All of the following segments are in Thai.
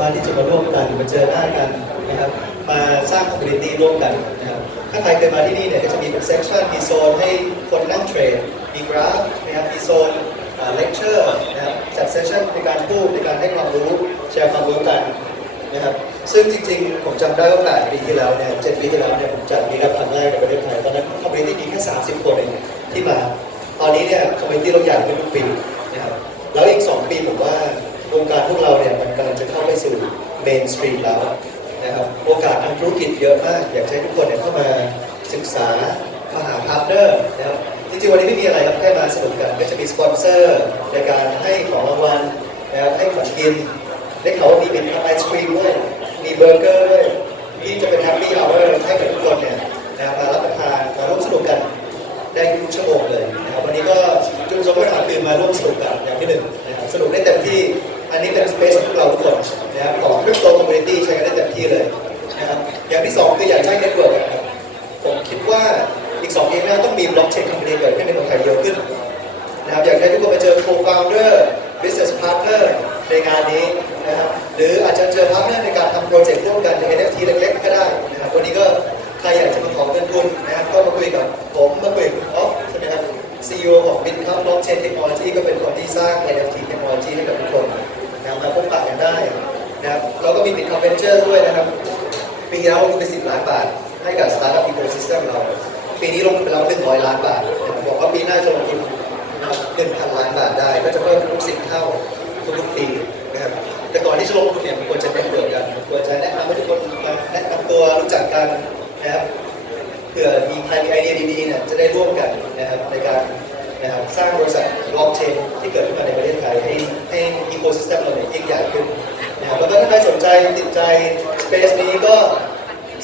ามารถที่จะมาร่วมกันมาเจอหน้ากันนะครับมาสร้างคอมมูนิตี้ร่วมกันนะครับถ้าใครเคยมาที่นี่เนี่ยก็จะมีเป็นเซสชันมีโซนให้คนนั่งเทรดมีกราฟนะครับมีโซนเลคเชอร์นะครับจัดเซสชันในการพูดในการให้ความรู้แชร์ความรู้กันนะครับซึ่งจริงๆ ผมจำได้ว่า8ปีที่แล้วเนี่ย7ปีที่แล้วเนี่ยผมจัดมีรับครั้งแรกในประเทศไทยตอนนั้นคอมมูนิตี้มีแค่ 30 คนเองที่มา ตอนนี้เนี่ยคอมมูนิตี้เราใหญ่ขึ้นทุกปีนะครับแล้วอีก 2 ปีผมว่าวงการพวกเราเนี่ย สู่เมนสตรีมแล้วนะครับโอกาสทางธุรกิจเยอะมาก อยากให้ทุกคนเนี่ยเข้ามาศึกษามาหาพาร์ทเนอร์นะครับจริงๆวันนี้ไม่มีอะไรครับแค่มาสนุกกันก็จะมีสปอนเซอร์ในการให้ของรางวัลนะครับให้ของกินได้ข่าวว่ามีเป็นไอศครีมด้วยมีเบอร์เกอร์ด้วยที่จะเป็นแฮปปี้เอาเวอร์ให้กับทุกคนเนี่ยนะครับมารับประทานมาร่วมสนุกกันได้ทุกชั่วโมงเลยนะครับวันนี้ก็จุดประสงค์ปัญหาคือมาร่วมสนุกกันอย่างที่หนึ่งนะครับสนุกได้เต็มที่ นนี้เป็นสเปซของพวกเราทุกคนนะครับของคริปโตคอมมูนิตี้ใช้กันได้เต็มที่เลยนะครับอย่างที่สองคืออยากใช้เน็ตเวิร์กครับผมคิดว่าอีกสองปีหน้าต้องมีบล็อกเชนคอมมูนิตี้เกิดขึ้นในเมืองไทยเยอะขึ้นนะครับอยากให้ทุกคนไปเจอ co-founder business partner ในงานนี้นะครับหรืออาจจะเจอ partner ในการทำโปรเจกต์ร่วมกันใน NFT เล็กๆก็ได้นะครับวันนี้ก็ใครอยากจะมาขอเงินทุนนะครับก็มาคุยกับผมมาคุยกับออฟใช่ไหมครับ CEO ของ BitCup Blockchain Technology ก็เป็นคนที่สร้าง NFT Technology ให้กับทุกคน นะครับมาพบปะกันได้นะครับเราก็มี BitCup Venture ด้วยนะครับปีที่แล้วลงทุนไป10ล้านบาท ให้กับ Startup Ecosystem เต็มเรา ปีนี้ลงทุนไปแล้ว100ล้านบาทบอกว่าปีหน้าจะลงทุน1,000ล้านบาทได้ ก็จะเพิ่มทุก10เท่าทุกๆปีนะครับแต่ก่อนที่จะลงทุนเนี่ยมันควรจะเป็นเกิดกันมันควรจะแนะนำให้ทุกคนมาแนะนำตัวรู้จักกันนะครับเผื่อมีใครมีไอเดียดีๆเนี่ยจะได้ร่วมกันนะครับในการ นะครับสร้างบริษัทบล็อกเชนที่เกิดขึ้นมาในประเทศไทยให้ให้อีโคซิสเต็มเราเนี่ยยิ่งใหญ่ขึ้นนะครับแล้วก็ถ้าใครสนใจติดใจสเปซนี้ก็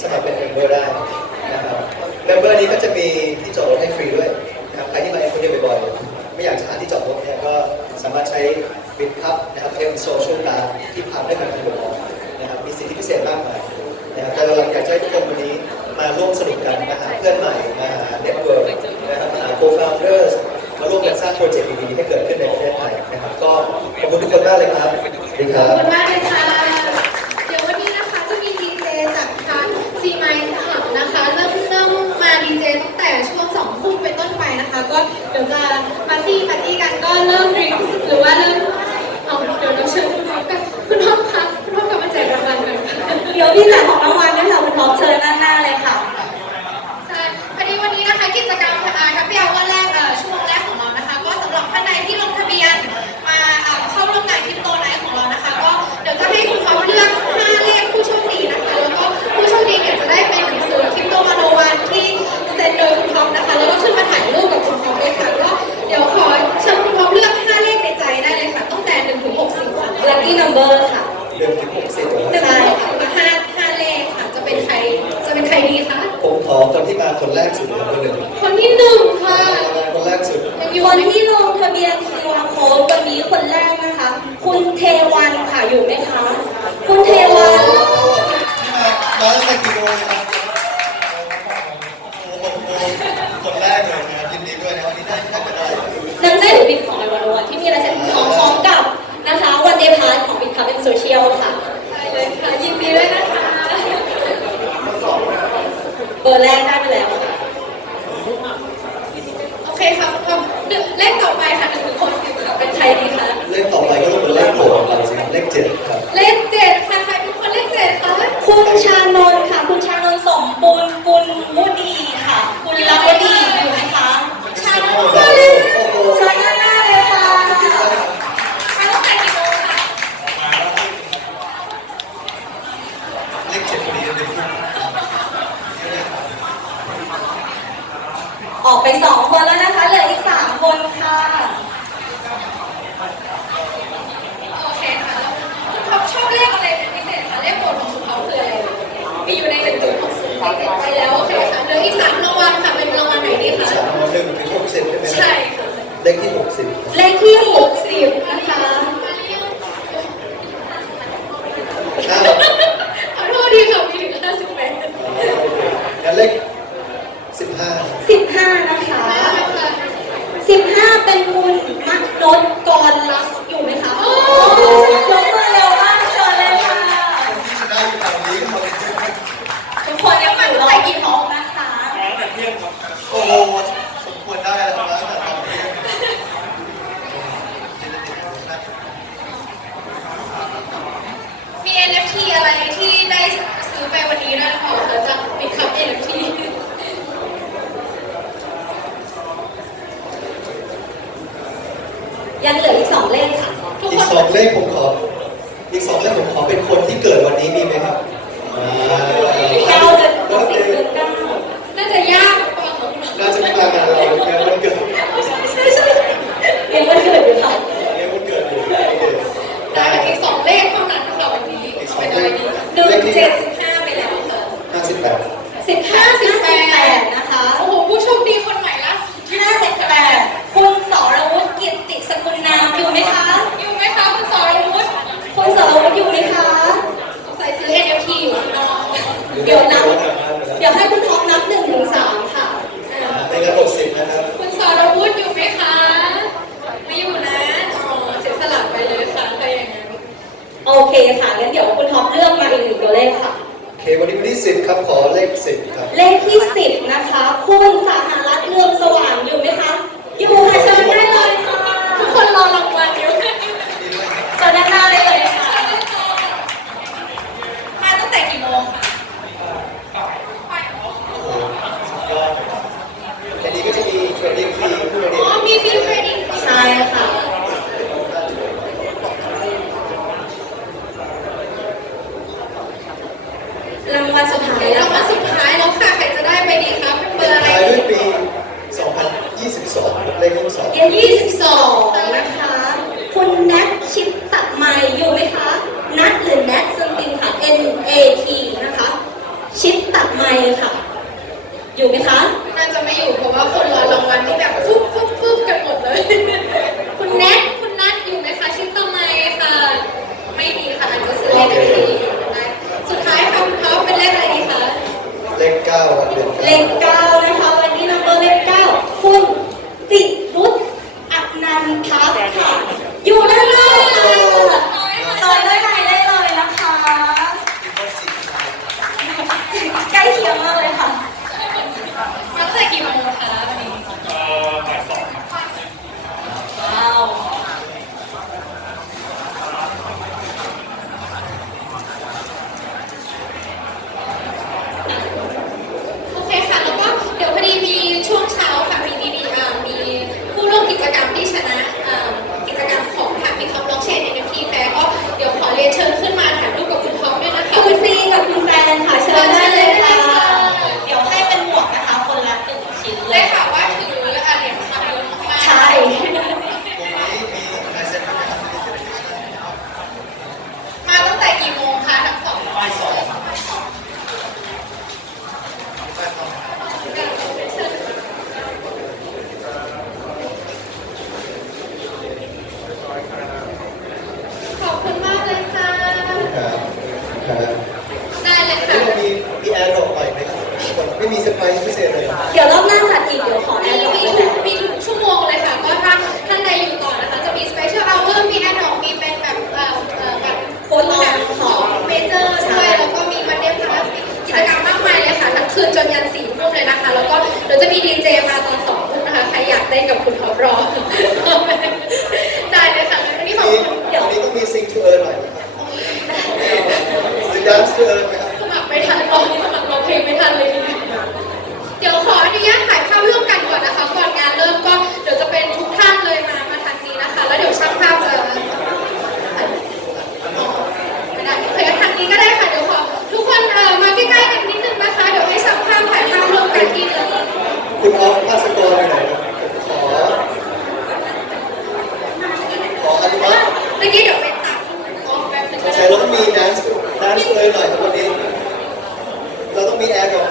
สมัครเป็นเมมเบอร์ได้นะครับเมมเบอร์นี้ก็จะมีที่จอดรถให้ฟรีด้วยนะครับใครที่มาเอ็นคนเดียวบ่อยๆไม่อยากจะหาที่จอดรถเนี่ยก็สามารถใช้บิตคัพนะครับเอ็มโซเชียลการ์ดที่พับได้กับทางหลวนะครับมีสิทธิพิเศษมากมายนะครับแต่เราอยากจะให้ทุกคนวันนี้มาร่วมสนุกกันมาหาเพื่อนใหม่มาหาเน็ตเวิร์กนะครับมาหาโคฟาวเดอ ร์มาร่วมกันสร้างโปรเจกต์ดีๆให้เกิดขึ้นในประเทศไทยนะครับ ก็ขอบคุณทุกคนมากเลยครับสวัสดีคขรัอบบคุณมากเลยค่ะ เดี๋ยววันนี้นะคะจะมีดีเจจากทางซีไมค์ขับนะคะเริ่มเริ่มมาดีเจตั้งแต่ช่วงสองทุ่มเป็นต้นไปนะคะ ก็เดี๋ยวจะปาร์ตี้ปาร์ตี้กันก็เริ่มดริงก์หรือว่าเริ่มเอาเดี๋ยวเราเชิญคุณท็อปกันคุณท็อปคะคุณท็อปกลับมาแจกรางวัลกันค่ะ เดี๋ยวพี่แจ คนหนึ่งคนที่หนึ่งค่ะมาคนแรกสุดยังมีคคนนที่ ที่ลงทะเบียน QR code วันนี้คนแรกนะคะ คุณเทวันค่ะอยู่ไหมคะ คุณเทวัน ที่มามาตั้งแต่กี่โมงครับโอ้โหคนแรกเลยนะครับยินดีด้วยนะครับนี่ได้ได้เป็นอะไร หนังสือบินของในวันวันที่มีลายเซ็นของพร้อมกับนะคะวันเดย์พาร์ทของบินคับเป็นโซเชียลค่ะ ใช่เลยค่ะยินดีด้วยนะคะ เบอร์แรกได้ไปแล้วค่ะ โอเคค่ะคุณทอมหนึ่งเลขต่อไปค่ะหนึ่งถึงหกสิบค่ะเป็นใครดีคะ เลขต่อไปก็ต้องเป็นเลขโผล่ของเราสิครับเลขเจ็ดครับ เลขเจ็ดค่ะใครเป็นคนเลขเจ็ดคะคุณชานนท์ค่ะ คุณชานนท์สมบูรณ์กุลมุดีค่ะ คุณรักวดีอยู่ไหมคะชาโน่โอ้มาโหเลยโอ้โหเชิญด้านหน้าเลยค่ะมาตั้งแต่กี่โมงคะเลขเจ็ดพอดีเลยออกไปสองคนแล้วนะคะ เหลืออีกสามคนค่ะ เลขที่ เลขที่หกนะคะขอโทษดีค่ะมีถึงห้าสิบแปดงั้นเลข 15 15นะคะ15เป็นคุณมักนดกอนลักอยู่ไหมคะโอ้ยกมือเร็วมากเชิญเลยค่ะของพวกนี้มักคนยังมาด้วยกี่ห้องนะคะ ร้านแต่เที่ยงครับ โอ้ gracias. 22 นะคะ คุณนัทชิปตับไมอยู่ไหมคะ นัทหรือนัทซึ่งติงค่ะ N A T นะคะ ชิปตับไมค่ะ อยู่ไหมคะ น่าจะไม่อยู่เพราะว่าคนรอรางวัลที่แบบฟุ๊บฟุ๊บฟุ๊บกันหมดเลย คุณแนทคุณนัทอยู่ไหมคะชิปตับไมค่ะ ไม่มีค่ะอาจจะเลขอะไรดีสุดท้ายค่ะคุเป็นเลขอะไรดีคะเลขเก้าวันเดือนเลขเก้า Yeah.